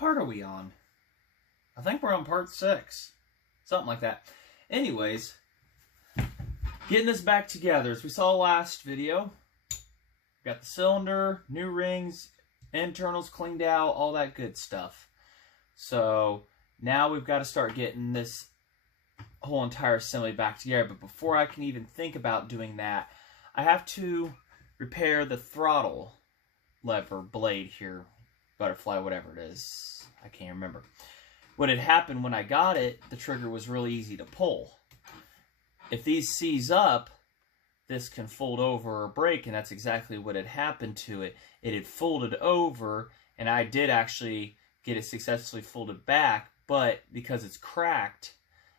part are we on? I think we're on part 6. Something like that. Anyways, getting this back together. As we saw last video, got the cylinder, new rings, internals cleaned out, all that good stuff. So now we've got to start getting this whole entire assembly back together. But before I can even think about doing that, I have to repair the throttle lever blade here, butterfly, whatever it is. I can't remember. What had happened when I got it, the trigger was really easy to pull. If these seize up, this can fold over or break, and that's exactly what had happened to it. It had folded over, and I did actually get it successfully folded back, but because it's cracked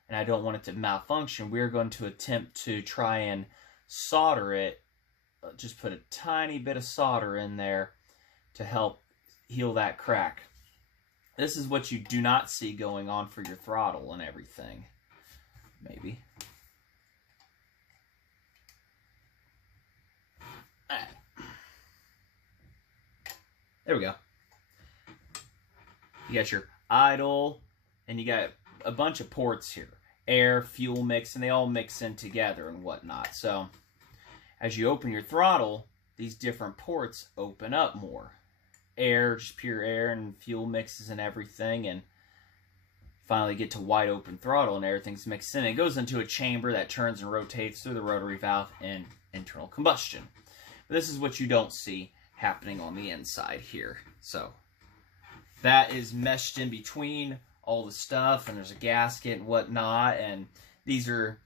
and I don't want it to malfunction, we're going to attempt to try and solder it. Just put a tiny bit of solder in there to help heal that crack. This is what you do not see going on for your throttle and everything. Maybe. There we go. You got your idle, and you got a bunch of ports here. Air, fuel mix, and they all mix in together and whatnot. So as you open your throttle, these different ports open up more. Air, just pure air, and fuel mixes and everything, and finally get to wide open throttle and everything's mixed in. It goes into a chamber that turns and rotates through the rotary valve and internal combustion. But this is what you don't see happening on the inside here. So that is meshed in between all the stuff, and there's a gasket and whatnot, and these are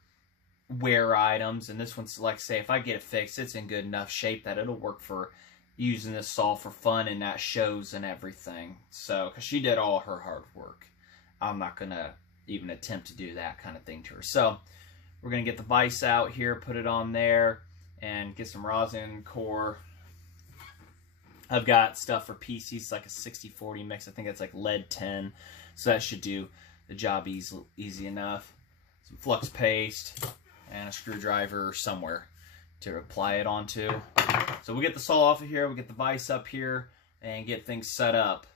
wear items, and this one's like, say, if I get it fixed, it's in good enough shape that it'll work for using this saw for fun and at shows and everything. So, because she did all her hard work, I'm not going to even attempt to do that kind of thing to her. So, we're going to get the vise out here, put it on there, and get some rosin core. I've got stuff for PCs, it's like a 60-40 mix. I think it's like lead 10, so that should do the job easy enough. Some flux paste and a screwdriver somewhere to apply it onto. So we'll get the saw off of here, we'll get the vise up here, and get things set up,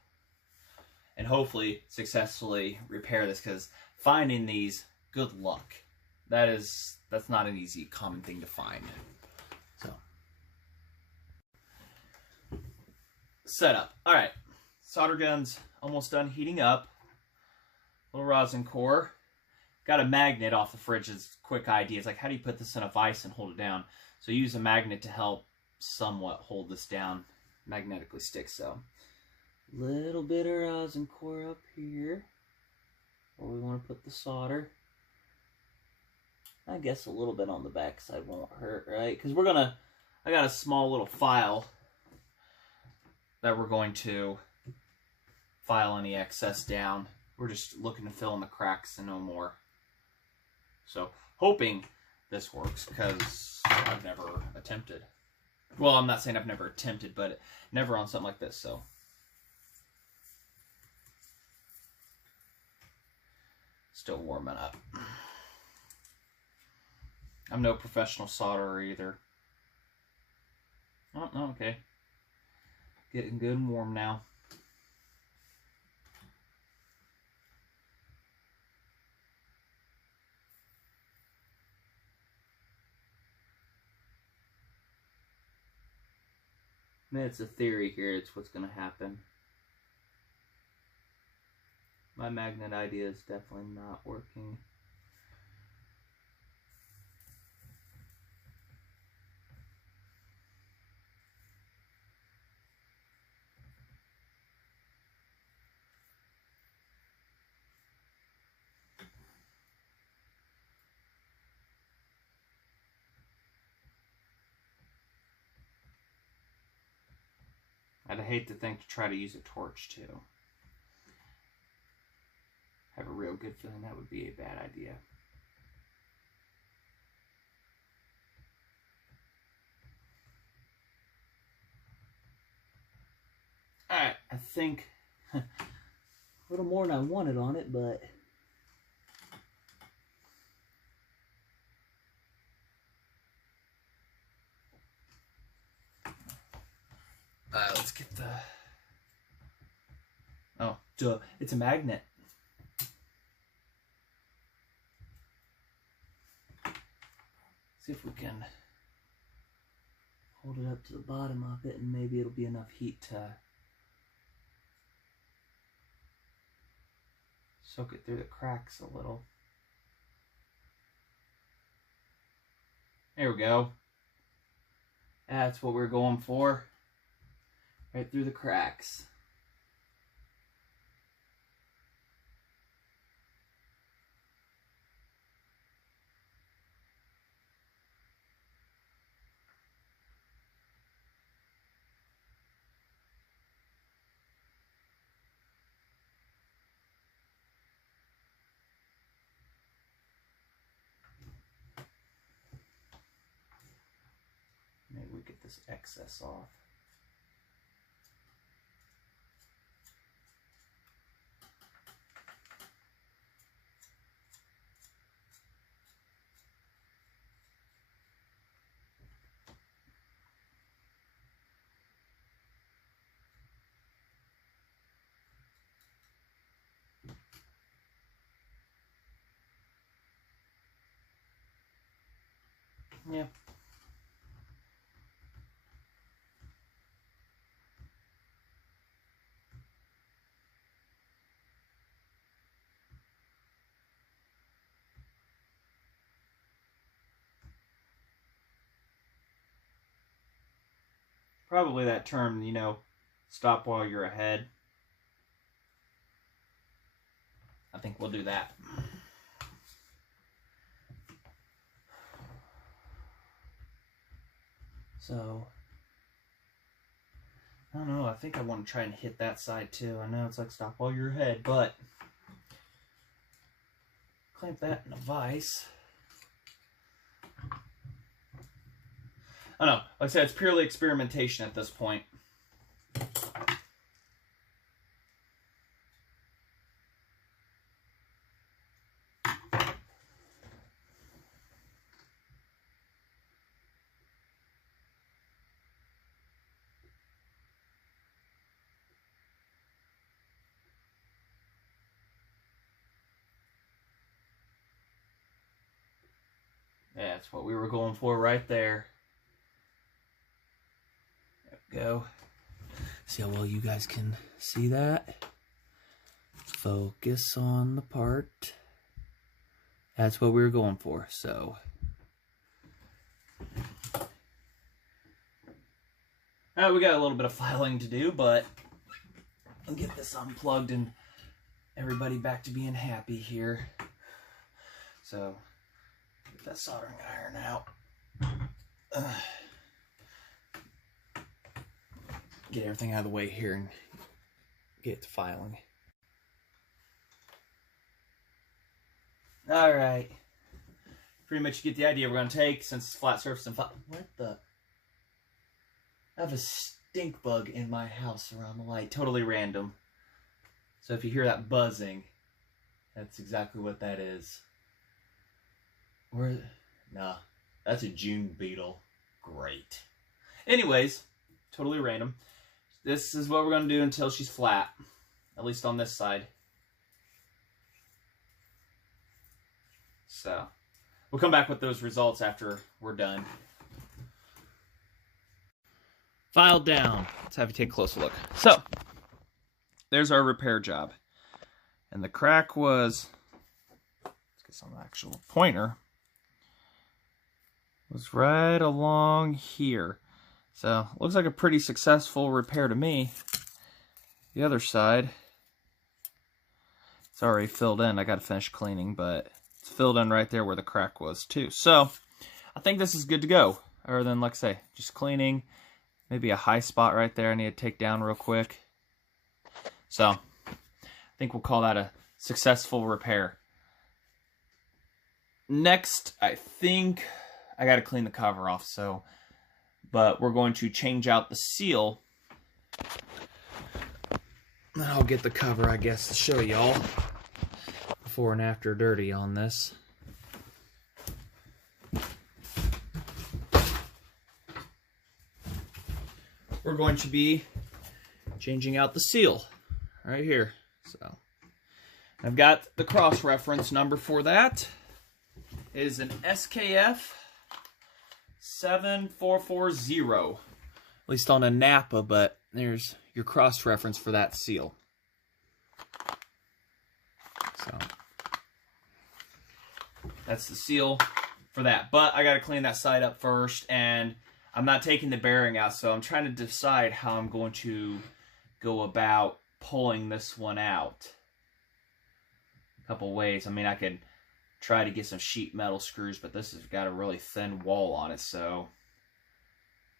and hopefully successfully repair this, because finding these, good luck. That's not an easy, common thing to find. So, setup. All right, solder gun's almost done heating up. Little rosin core. Got a magnet off the fridge. It's a quick idea. It's like, how do you put this in a vise and hold it down? So use a magnet to help somewhat hold this down. Magnetically stick. So little bit of rosin core up here where we want to put the solder. I guess a little bit on the back side won't hurt, right? Because I got a small little file that we're going to file any excess down. We're just looking to fill in the cracks and no more. So, hoping this works, because I've never attempted. Well, I'm not saying I've never attempted, but never on something like this, so. Still warming up. I'm no professional solderer either. Oh, okay. Getting good and warm now. I mean, it's a theory here, it's what's going to happen. My magnet idea is definitely not working. I'd hate to think to try to use a torch too. I have a real good feeling that would be a bad idea. Alright, I think a little more than I wanted on it, but let's get the... Oh, Duh, it's a magnet. See if we can hold it up to the bottom of it, and maybe it'll be enough heat to soak it through the cracks a little. There we go. That's what we're going for. Right through the cracks. Maybe we get this excess off. Yeah. Probably that term, you know, stop while you're ahead. I think we'll do that. So, I don't know, I think I want to try and hit that side too. I know it's like stop while you're ahead, but clamp that in a vise. I don't know, like I said, it's purely experimentation at this point. That's what we were going for right there. There we go. See how well you guys can see that? Focus on the part. That's what we were going for, so. Alright, we got a little bit of filing to do, but I'll get this unplugged and everybody back to being happy here. So, get that soldering iron out. Get everything out of the way here and get to filing. Alright. Pretty much you get the idea we're going to take since it's flat surface and what the? I have a stink bug in my house around the light. Totally random. So if you hear that buzzing, that's exactly what that is. Nah, that's a June beetle. Great. Anyways, totally random. This is what we're going to do until she's flat. At least on this side. So, we'll come back with those results after we're done. Filed down. Let's have you take a closer look. So, there's our repair job. And the crack was, let's get some actual pointer, was right along here. So, looks like a pretty successful repair to me. The other side, it's already filled in. I got to finish cleaning, but it's filled in right there where the crack was too. So, I think this is good to go. Other than, like I say, just cleaning. Maybe a high spot right there I need to take down real quick. So, I think we'll call that a successful repair. Next, I think I got to clean the cover off. So, but we're going to change out the seal. I'll get the cover, I guess, to show y'all before and after dirty on this. We're going to be changing out the seal right here. So I've got the cross-reference number for that. It is an SKF 7440. At least on a Napa, but there's your cross-reference for that seal. So that's the seal for that. But I got to clean that side up first, and I'm not taking the bearing out, so I'm trying to decide how I'm going to go about pulling this one out. A couple ways. I mean, I could try to get some sheet metal screws, but this has got a really thin wall on it, so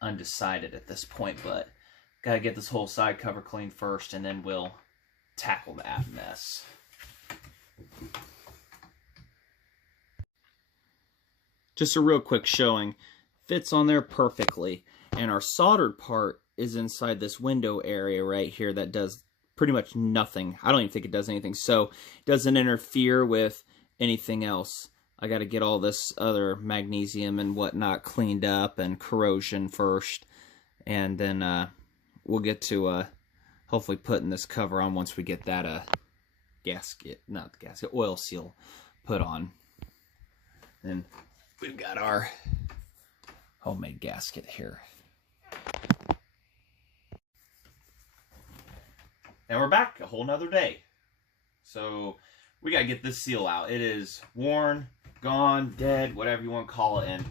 undecided at this point. But gotta get this whole side cover cleaned first, and then we'll tackle that mess. Just a real quick showing. Fits on there perfectly, and our soldered part is inside this window area right here that does pretty much nothing. I don't even think it does anything, so it doesn't interfere with anything else. I got to get all this other magnesium and whatnot cleaned up and corrosion first, and then we'll get to hopefully putting this cover on once we get that oil seal put on. And we've got our homemade gasket here. And we're back, a whole nother day. So we gotta get this seal out. It is worn, gone, dead, whatever you want to call it. And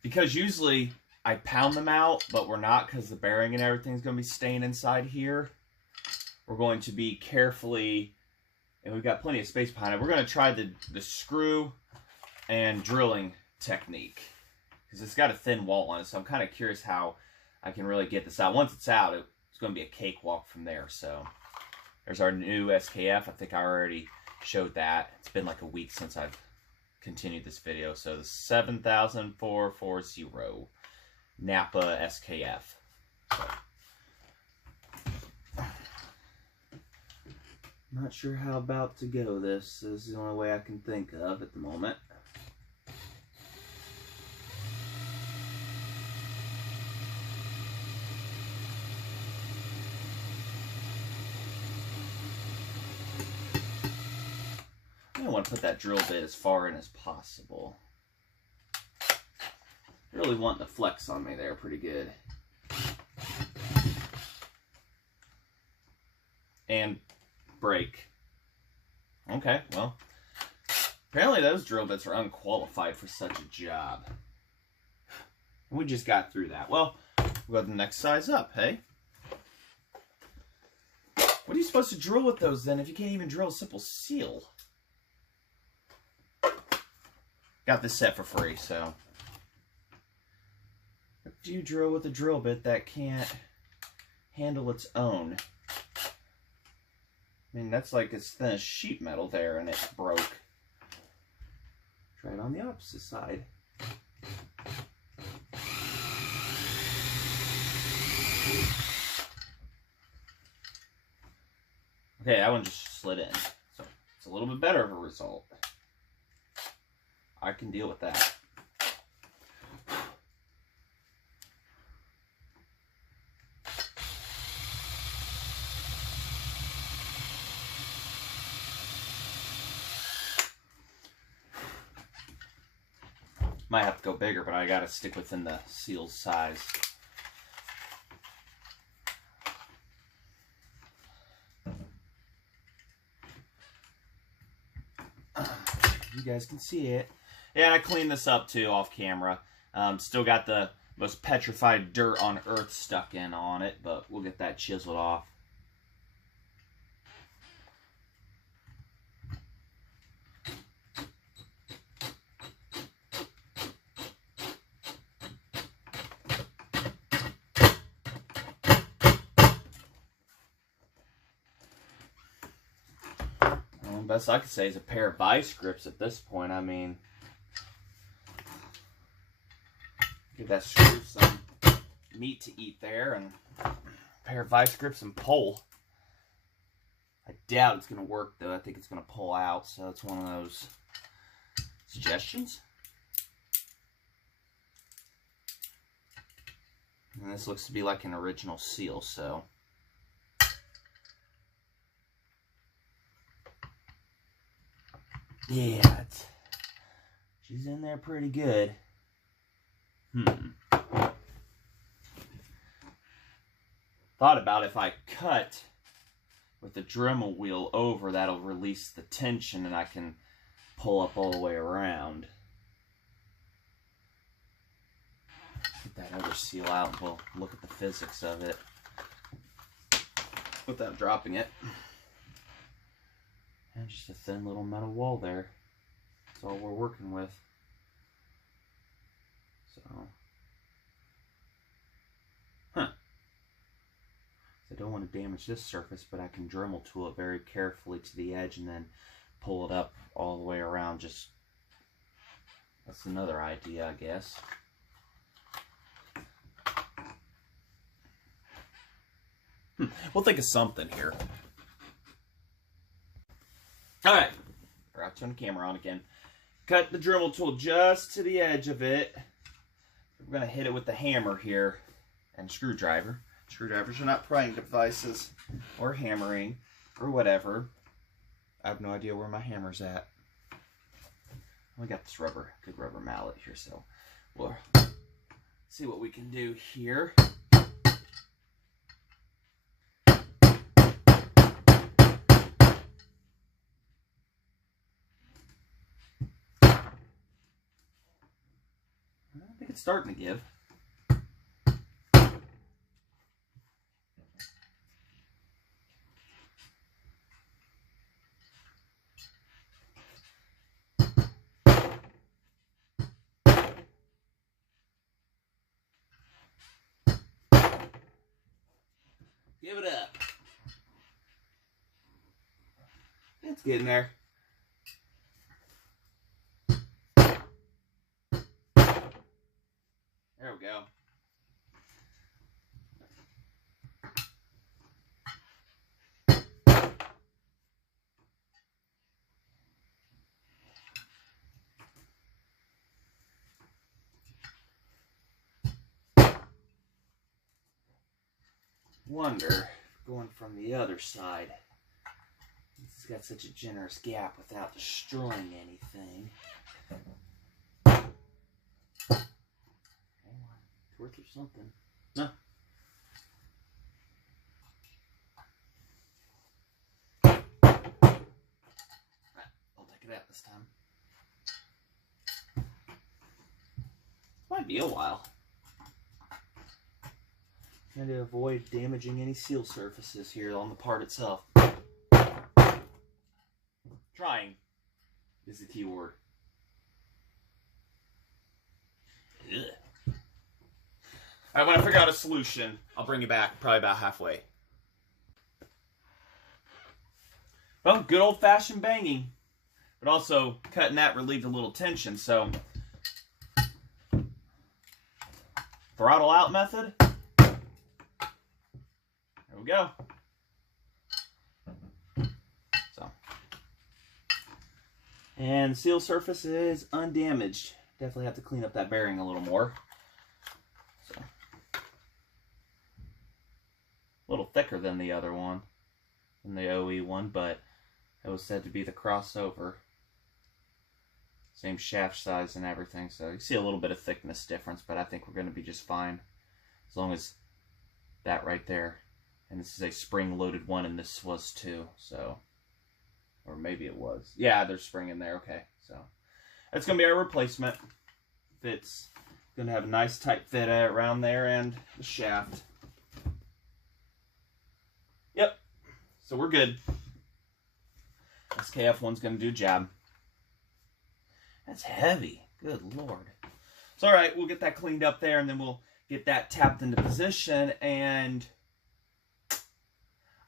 because usually I pound them out, but we're not, because the bearing and everything's gonna be staying inside here. We're going to be carefully, and we've got plenty of space behind it. We're gonna try the screw and drilling technique, because it's got a thin wall on it. So I'm kind of curious how I can really get this out. Once it's out, it's going to be a cakewalk from there. So there's our new SKF. I think I already showed that. It's been like a week since I've continued this video. So the 7440 Napa SKF. So, not sure how about to go. This is the only way I can think of at the moment. I want to put that drill bit as far in as possible. Really wanting to flex on me there pretty good. And break. Okay, well, apparently those drill bits are unqualified for such a job. We just got through that. Well, we'll go to the next size up, hey? What are you supposed to drill with those then if you can't even drill a simple seal? Got this set for free, so. What do you drill with a drill bit that can't handle its own? I mean, that's like as thin as sheet metal there, and it broke. Try it on the opposite side. Okay, that one just slid in. So it's a little bit better of a result. I can deal with that. Might have to go bigger, but I gotta stick within the seal's size. You guys can see it. Yeah, and I cleaned this up too off camera. Still got the most petrified dirt on earth stuck in on it, but we'll get that chiseled off. Well, best I could say is a pair of vice grips at this point. I mean, give that screw some meat to eat there, and a pair of vice grips and pull. I doubt it's going to work, though. I think it's going to pull out, so it's one of those suggestions. And this looks to be like an original seal, so Yeah, she's in there pretty good. Thought about if I cut with the Dremel wheel over, that'll release the tension and I can pull up all the way around. Get that other seal out and we'll look at the physics of it without dropping it. And just a thin little metal wall there. That's all we're working with. So, I don't want to damage this surface, but I can Dremel tool it very carefully to the edge and then pull it up all the way around. Just, that's another idea, I guess. We'll think of something here. Alright, forgot to turn the camera on again. Cut the Dremel tool just to the edge of it. We're going to hit it with the hammer here and screwdriver. Screwdrivers are not prying devices or hammering or whatever. I have no idea where my hammer's at. We got this good rubber mallet here, so we'll see what we can do here. I think it's starting to give. Give it up. It's getting there. There we go. Wonder, going from the other side, it's got such a generous gap without destroying anything. Worth or something. No. I'll take it out this time. Might be a while. Trying to avoid damaging any seal surfaces here on the part itself. Trying is the key word. Ugh. Alright, when I figure out a solution, I'll bring you back probably about halfway. Well, good old-fashioned banging. But also, cutting that relieved a little tension, so... Throttle out method. There we go. So. And the seal surface is undamaged. Definitely have to clean up that bearing a little more. So. A little thicker than the other one, than the OE one, but it was said to be the crossover. Same shaft size and everything, so you see a little bit of thickness difference, but I think we're going to be just fine. As long as that right there, and this is a spring-loaded one, and this was too, so, or maybe it was. Yeah, there's spring in there, okay, so. That's going to be our replacement. Fits. Going to have a nice tight fit around there and the shaft. Yep. So we're good. This KF1's going to do a job. That's heavy. Good Lord. So alright, we'll get that cleaned up there and then we'll get that tapped into position, and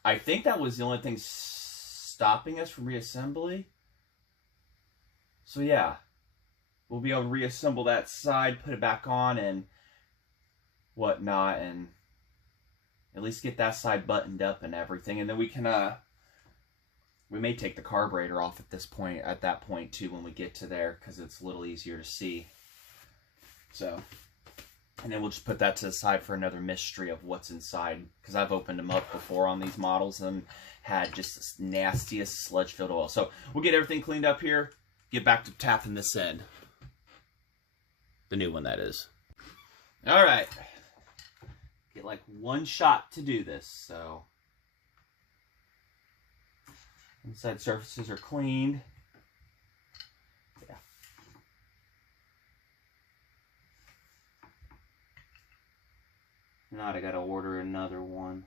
I think that was the only thing stopping us from reassembly. So yeah, we'll be able to reassemble that side, put it back on and whatnot, and at least get that side buttoned up and everything. And then we can, we may take the carburetor off at that point too when we get to there, because it's a little easier to see. So, and then we'll just put that to the side for another mystery of what's inside, because I've opened them up before on these models and had just the nastiest sludge-filled oil. So we'll get everything cleaned up here, get back to tapping this end. The new one, that is. All right. Get like one shot to do this, so. Inside surfaces are cleaned. Yeah. Not, I gotta order another one.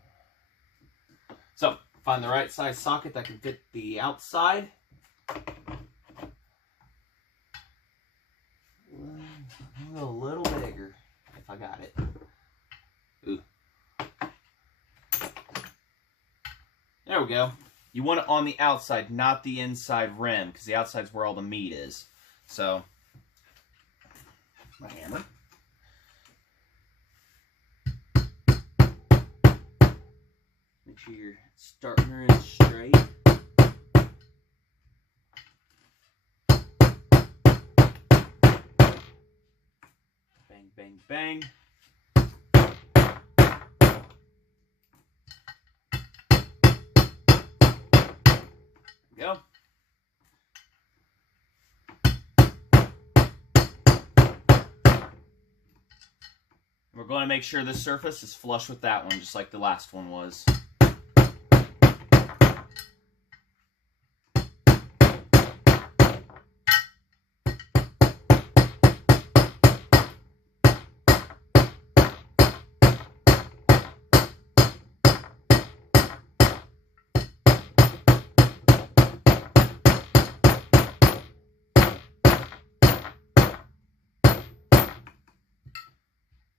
So, find the right size socket that can fit the outside. A little bigger, if I got it. Ooh. There we go. You want it on the outside, not the inside rim, because the outside's where all the meat is. So, my hammer. Make sure you're starting her in straight. Bang, bang, bang. Go. We're going to make sure this surface is flush with that one, just like the last one was.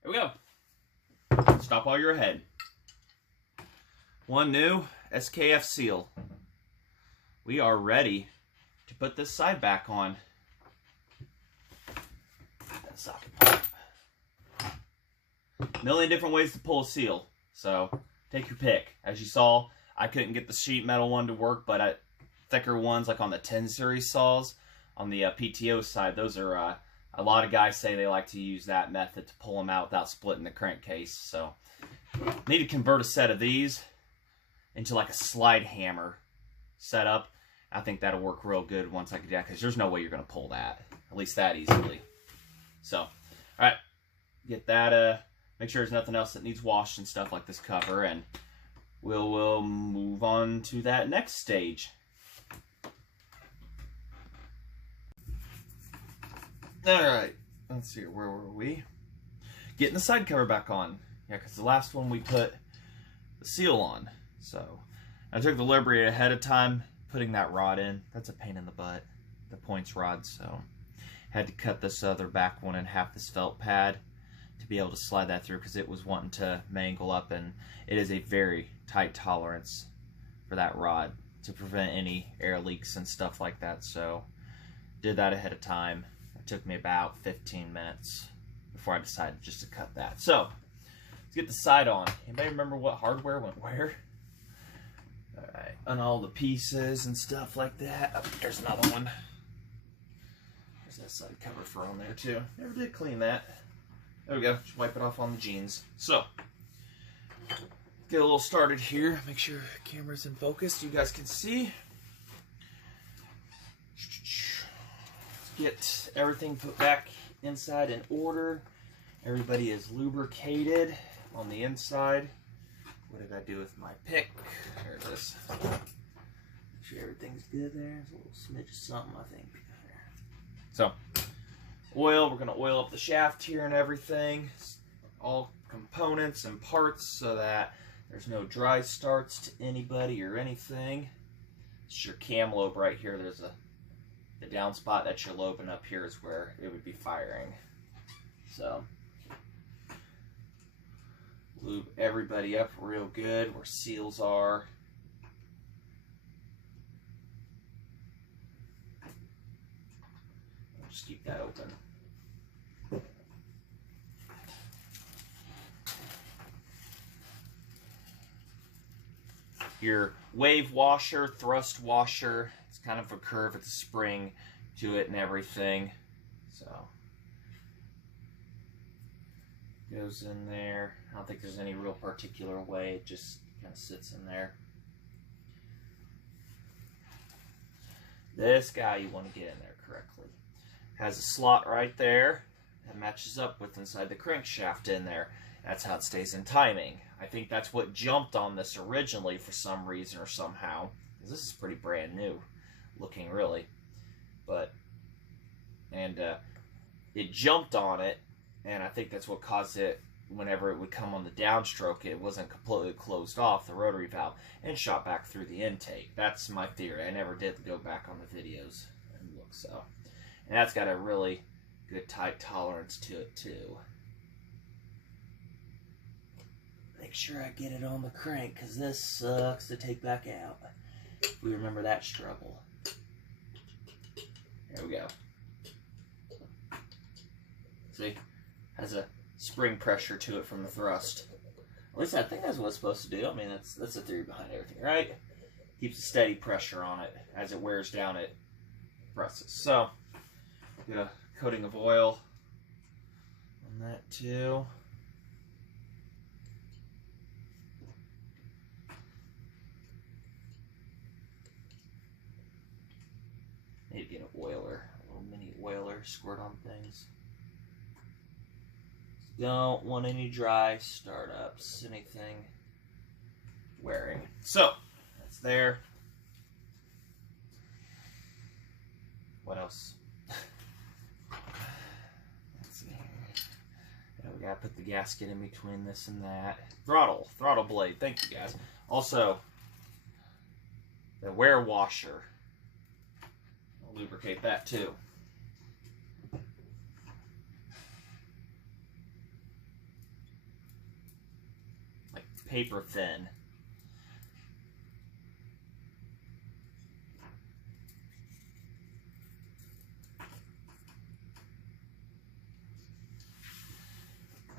Here we go. Stop while you're ahead. One new SKF seal. We are ready to put this side back on. That socket pop. A million different ways to pull a seal, so take your pick. As you saw, I couldn't get the sheet metal one to work, but thicker ones like on the 10 series saws, on the PTO side, those are a lot of guys say they like to use that method to pull them out without splitting the crankcase. So, need to convert a set of these into like a slide hammer setup. I think that'll work real good once I get that, because there's no way you're going to pull that, at least that easily. So, all right, get that. Make sure there's nothing else that needs washed and stuff like this cover, and we'll move on to that next stage. Alright, let's see, where were we? Getting the side cover back on. Yeah, because the last one we put the seal on. So, I took the liberty ahead of time putting that rod in. That's a pain in the butt, the points rod, so had to cut this other back one in half, this felt pad, to be able to slide that through, because it was wanting to mangle up, and it is a very tight tolerance for that rod to prevent any air leaks and stuff like that. So, did that ahead of time. Took me about 15 minutes before I decided just to cut that. So, let's get the side on. Anybody remember what hardware went where? Alright, on all the pieces and stuff like that. Oh, there's another one. There's that side cover for on there too. Never did clean that. There we go. Just wipe it off on the jeans. So, get a little started here. Make sure the camera's in focus so you guys can see. Get everything put back inside in order. Everybody is lubricated on the inside. What did I do with my pick? There it is. Make sure everything's good there. There's a little smidge of something, I think. So, oil. We're going to oil up the shaft here and everything. All components and parts so that there's no dry starts to anybody or anything. It's your cam lobe right here. There's the down spot, that's your lobe, and up here is where it would be firing. So, lube everybody up real good where seals are. Just keep that open. Your wave washer, thrust washer, it's kind of a curve with a spring to it and everything. So, goes in there. I don't think there's any real particular way, it just kind of sits in there. This guy you want to get in there correctly. Has a slot right there that matches up with inside the crankshaft in there. That's how it stays in timing. I think that's what jumped on this originally for some reason or somehow. This is pretty brand new looking, really. But, and it jumped on it, and I think that's what caused it, whenever it would come on the downstroke, it wasn't completely closed off, the rotary valve, and shot back through the intake. That's my theory. I never did go back on the videos and look, so. And that's got a really good tight tolerance to it, too. Make sure I get it on the crank, because this sucks to take back out. If we remember that struggle. There we go. See? Has a spring pressure to it from the thrust. At least I think that's what it's supposed to do. I mean, that's the theory behind everything, right? Keeps a steady pressure on it. As it wears down, it presses. So, get a coating of oil on that too. Need to get an oiler, a little mini oiler, squirt on things. Don't want any dry startups, anything wearing. So, that's there. What else? Let's see here. We gotta put the gasket in between this and that. Throttle blade, thank you guys. Also, the wear washer. I'll lubricate that too. Paper thin.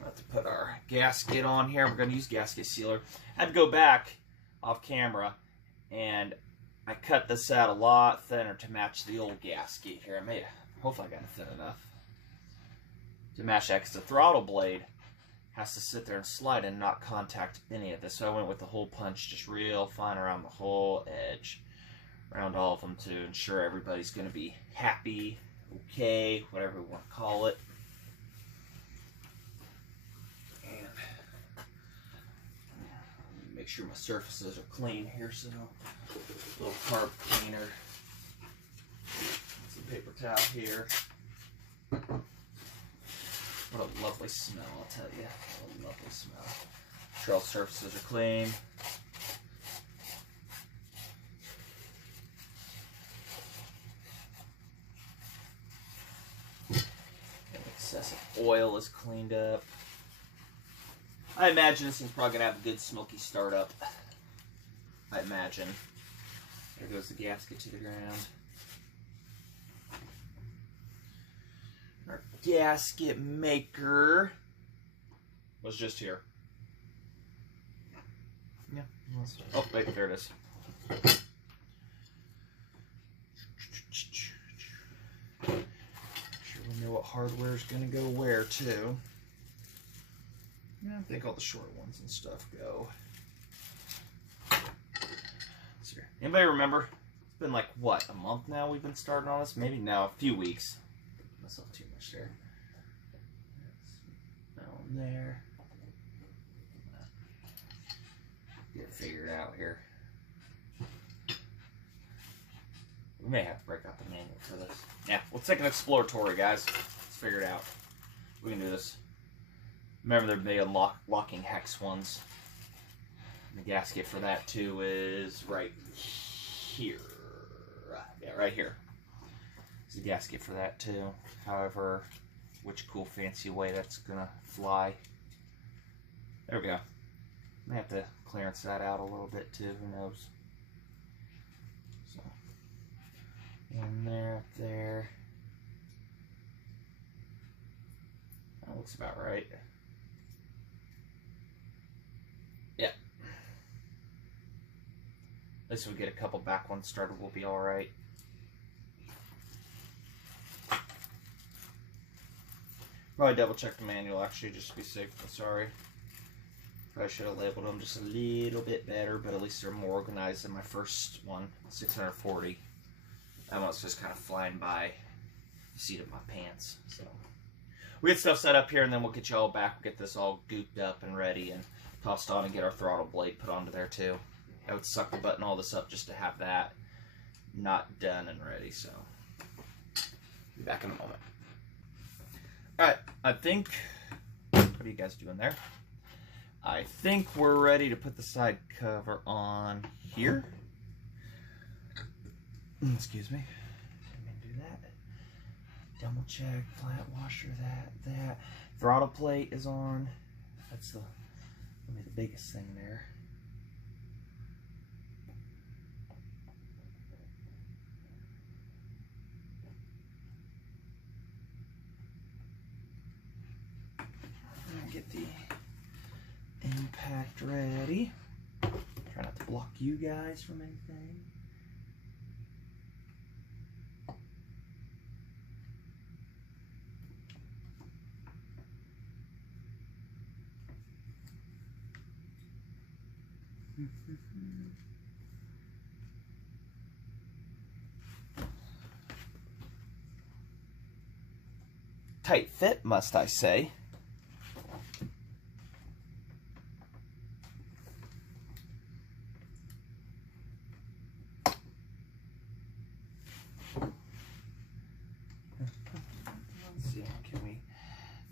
About to put our gasket on here. We're going to use gasket sealer. I had to go back off camera and I cut this out a lot thinner to match the old gasket here. Hopefully I got it thin enough to match that, because the throttle blade has to sit there and slide and not contact any of this. So I went with the hole punch, just real fine around the whole edge, around all of them, to ensure everybody's going to be happy, okay, whatever we want to call it. And make sure my surfaces are clean here, so a little carb cleaner, some paper towel here. What a lovely smell, I'll tell you. What a lovely smell. Make sure all surfaces are clean. And excessive oil is cleaned up. I imagine this thing's probably going to have a good smoky startup. I imagine. There goes the gasket to the ground. Our gasket maker was just here. Yeah. Oh, wait, there it is. Make sure we know what hardware is going to go where, too. Yeah, I think all the short ones and stuff go. Let's see. Anybody remember? It's been like, what, a month now we've been starting on this? Maybe now, a few weeks. Myself too much there. That's that one there. Get it figured out here. We may have to break out the manual for this. Yeah, we'll take an exploratory, guys. Let's figure it out. We can do this. Remember, they're the locking hex ones. And the gasket for that too is right here. Yeah, right here. There's a gasket for that too. However, which cool fancy way that's gonna fly. There we go. May have to clearance that out a little bit too, who knows. So, in there, there. That looks about right. Yeah. At least if we get a couple back ones started, we'll be alright. Probably double check the manual actually, just to be safe. I'm sorry. Probably should have labeled them just a little bit better, but at least they're more organized than my first one, 640. That one's just kind of flying by the seat of my pants. So we get stuff set up here, and then we'll get you all back. We'll get this all gooped up and ready and tossed on, and get our throttle blade put onto there too. I would suck the button all this up just to have that not done and ready. So be back in a moment. All right, I think, what are you guys doing there? I think we're ready to put the side cover on here. Excuse me. Do that. Double check, flat washer, that. Throttle plate is on. That's the biggest thing there. Get the impact ready. Try not to block you guys from anything. Tight fit, must I say. Let's see, can we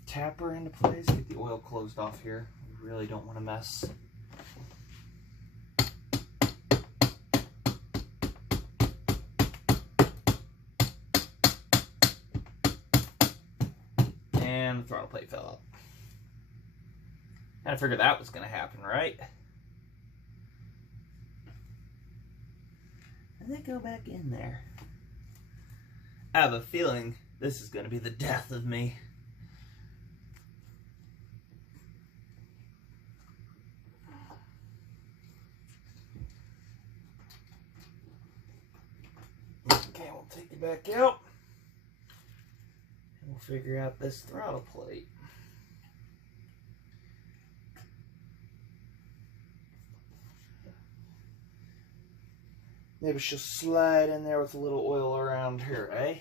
tap her into place? Get the oil closed off here. We really don't want to mess. And the throttle plate fell out. Kind of figured that was going to happen, right? And then go back in there. I have a feeling this is going to be the death of me. Okay, we'll take it back out. And we'll figure out this throttle plate. Maybe she'll slide in there with a little oil around here, eh?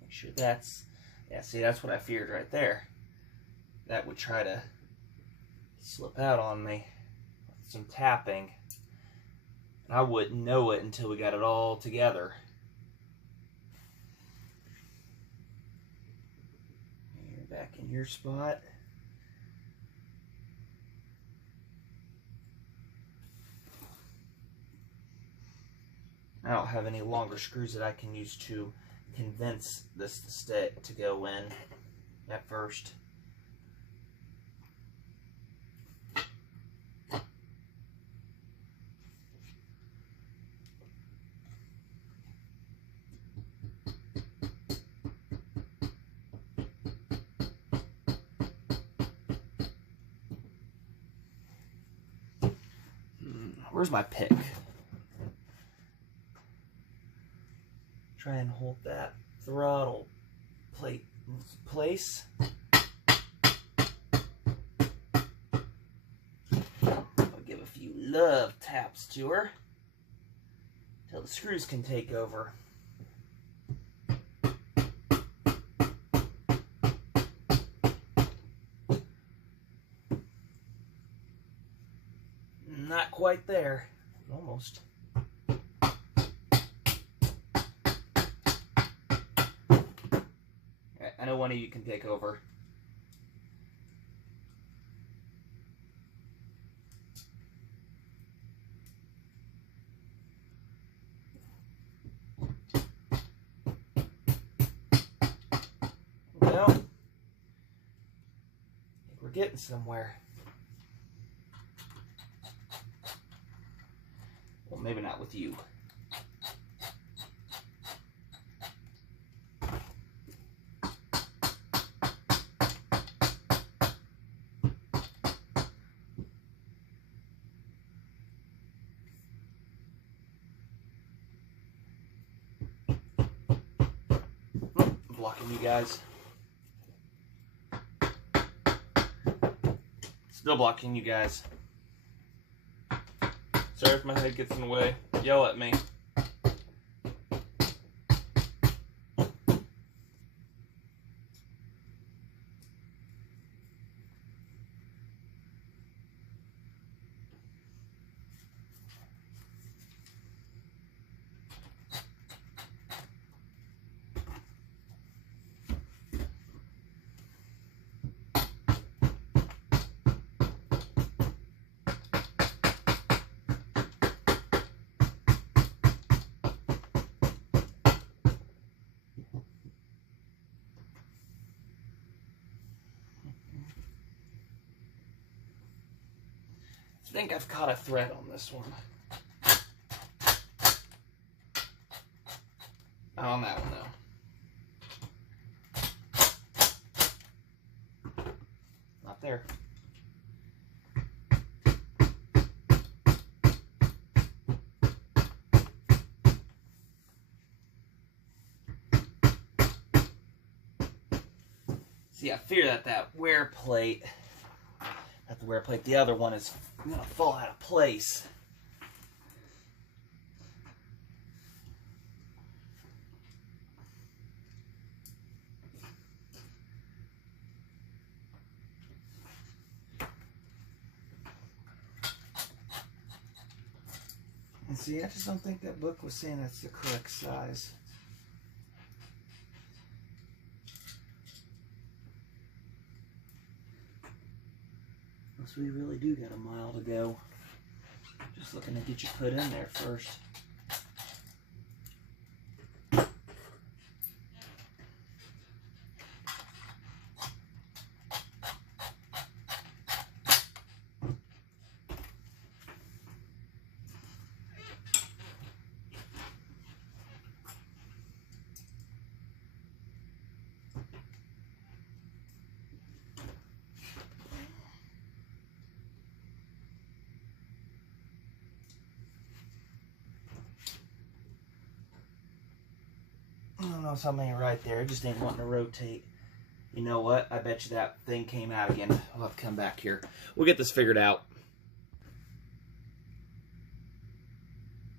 Make sure that's, yeah, see, that's what I feared right there. That would try to slip out on me with some tapping. And I wouldn't know it until we got it all together. You're back in your spot. I don't have any longer screws that I can use to convince this to go in at first. Where's my pick? Try and hold that throttle plate in place. I'll give a few love taps to her till the screws can take over. Not quite there, almost. I know one of you can take over. Well, I think we're getting somewhere. Well, maybe not with you. Blocking you guys. Still blocking you guys. Sorry if my head gets in the way. Yell at me. I think I've caught a thread on this one. Not on that one though. Not there. See, I fear that wear plate, not the wear plate, the other one is gonna fall out of place. And see, I just don't think that book was saying that's the correct size. So we really do got a mile to go. Just looking to get you put in there first. I don't know, something ain't right there. It just ain't wanting to rotate. You know what? I bet you that thing came out again. I'll have to come back here. We'll get this figured out.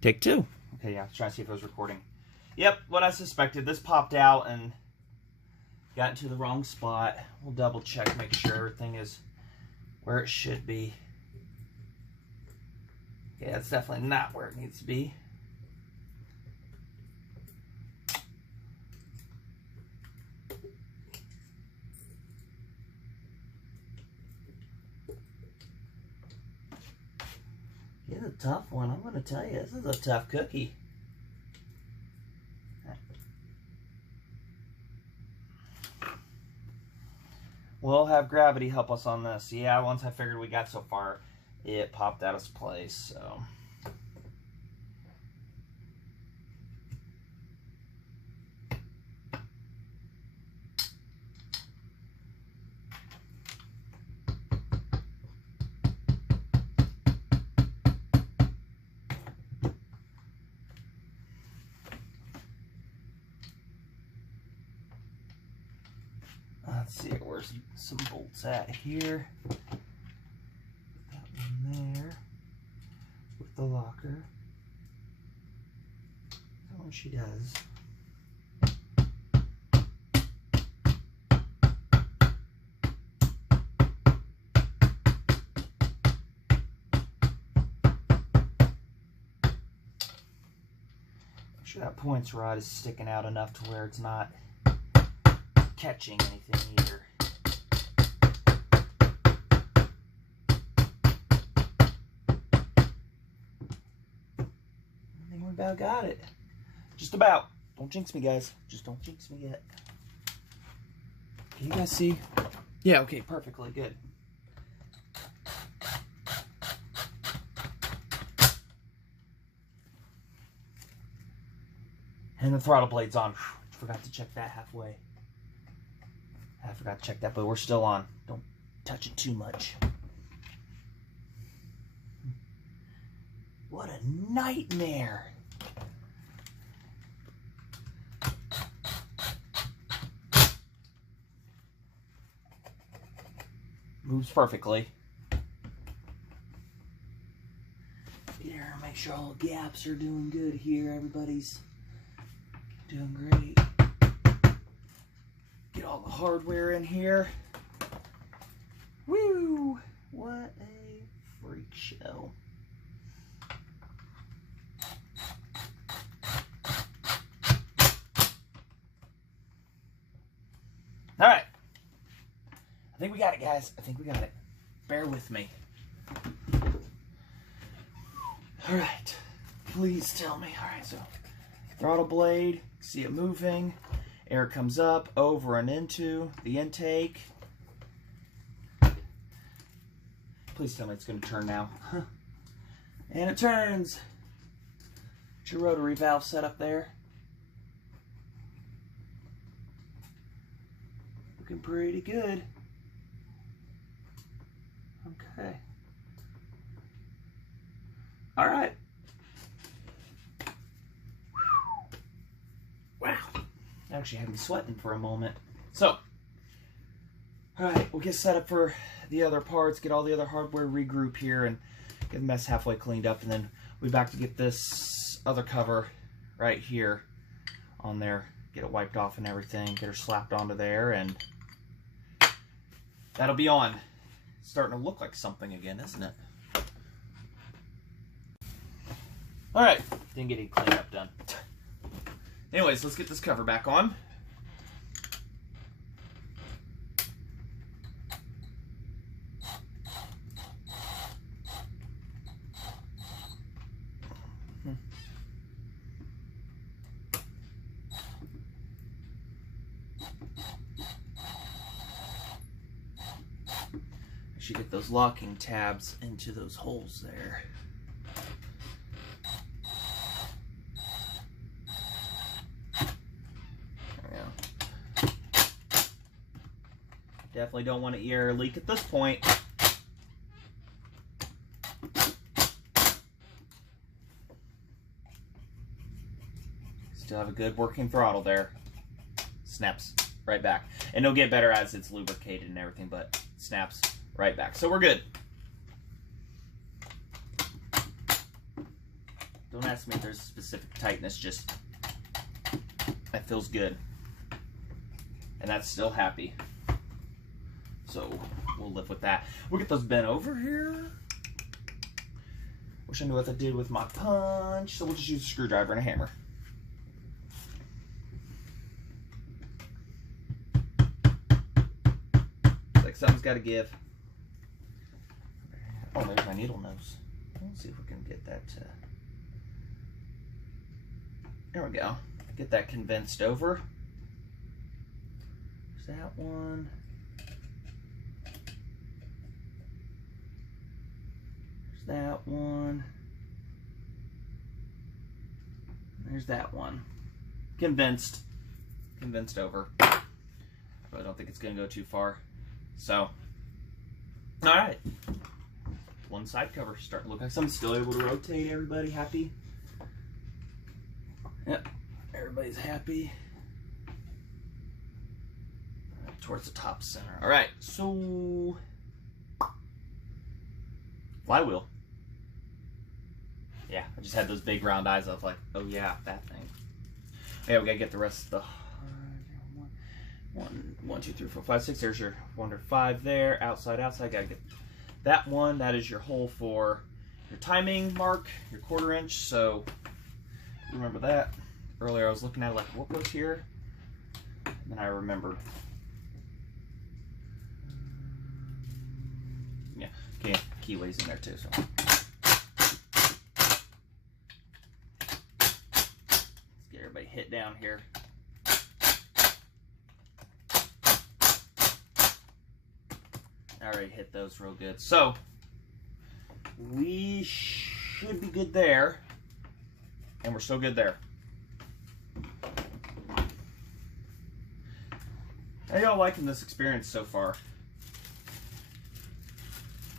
Take two. Okay, yeah, trying to see if I was recording. Yep, what I suspected. This popped out and got into the wrong spot. We'll double check, make sure everything is where it should be. Yeah, it's definitely not where it needs to be. It's a tough one, I'm going to tell you. This is a tough cookie. We'll have gravity help us on this. Yeah, once I figured we got so far, it popped out of place, so... Let's see where's some bolts at here. Put that one there with the locker. That one she does. Make sure that points rod is sticking out enough to where it's not catching anything either. I think we about got it. Just about. Don't jinx me, guys. Just don't jinx me yet. Can you guys see? Yeah, okay, perfectly good. And the throttle blade's on. Forgot to check that halfway. I forgot to check that, but we're still on. Don't touch it too much. What a nightmare. Moves perfectly. Here. Make sure all the gaps are doing good here. Everybody's doing great. Get all the hardware in here. Woo! What a freak show. All right. I think we got it, guys. I think we got it. Bear with me. All right. Please tell me. All right, so throttle blade. See it moving. Air comes up, over, and into the intake. Please tell me it's going to turn now. And it turns. Get your rotary valve set up there. Looking pretty good. Okay. All right. Wow. Actually had me sweating for a moment. So, all right, we'll get set up for the other parts, get all the other hardware, regroup here, and get the mess halfway cleaned up, and then we'll be back to get this other cover right here on there, get it wiped off and everything, get her slapped onto there, and that'll be on. It's starting to look like something again, isn't it? All right, didn't get any cleanup done. Anyways, let's get this cover back on. I should get those locking tabs into those holes there. Definitely don't want an air leak at this point. Still have a good working throttle there. Snaps right back. And it'll get better as it's lubricated and everything, but snaps right back. So we're good. Don't ask me if there's a specific tightness, just that feels good. And that's still happy. So we'll live with that. We'll get those bent over here. Wish I knew what I did with my punch. So we'll just use a screwdriver and a hammer. Like something's got to give. Oh, there's my needle nose. Let's see if we can get that to... There we go. Get that condensed over. There's that one. That one. There's that one. Convinced over. But I don't think it's going to go too far. So, alright. One side cover. Starting to look like something. Still able to rotate. Everybody happy? Yep. Everybody's happy. Towards the top center. Alright, so... Flywheel. Yeah, I just had those big round eyes. I was like, oh yeah, that thing. Yeah, we gotta get the rest of the... 1, 2, 3, 4, 5, 6. There's your 1 or 5 there. Outside. Gotta get that one. That is your hole for your timing mark, your 1/4 inch. So remember that. Earlier I was looking at it like, what goes here? And then I remembered. Yeah, okay, keyways in there too. So. Let's get everybody hit down here. I already hit those real good. So, we should be good there. And we're still good there. How y'all liking this experience so far?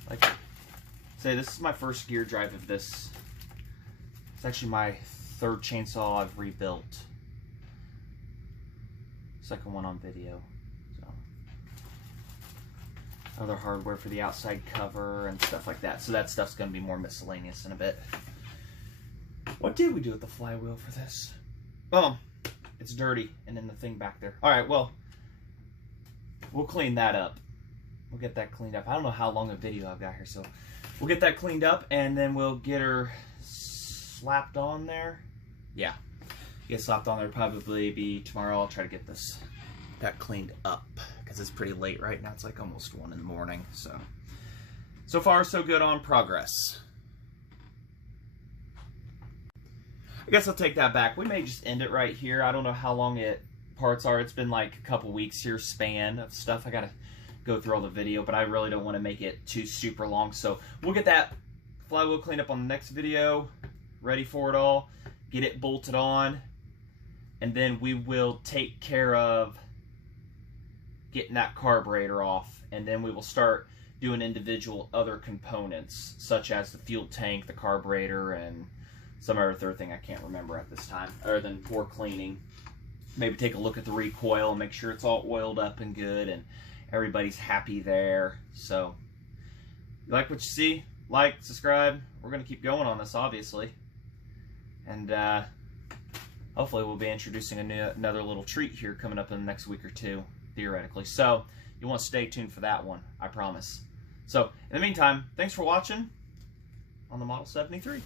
Like, say this is my first gear drive of this. It's actually my 3rd chainsaw I've rebuilt. Second one on video. So, other hardware for the outside cover and stuff like that. So that stuff's going to be more miscellaneous in a bit. What did we do with the flywheel for this? Oh, it's dirty, and then the thing back there. All right, well, we'll clean that up. We'll get that cleaned up. I don't know how long a video I've got here, so we'll get that cleaned up, and then we'll get her slapped on there. Yeah, get slapped on there. Probably be tomorrow. I'll try to get that cleaned up because it's pretty late right now. It's like almost 1 in the morning. So far so good on progress. I guess I'll take that back. We may just end it right here. I don't know how long parts are. It's been like a couple weeks here span of stuff. I gotta go through all the video, but I really don't want to make it too super long. So we'll get that flywheel cleaned up on the next video. Ready for it all. Get it bolted on. And then we will take care of getting that carburetor off. And then we will start doing individual other components, such as the fuel tank, the carburetor, and some other third thing I can't remember at this time, other than for cleaning. Maybe take a look at the recoil and make sure it's all oiled up and good and everybody's happy there. So, you like what you see? Like, subscribe. We're going to keep going on this, obviously. And hopefully we'll be introducing another little treat here coming up in the next week or two, theoretically. So, you want to stay tuned for that one, I promise. So, in the meantime, thanks for watching on the Model 73.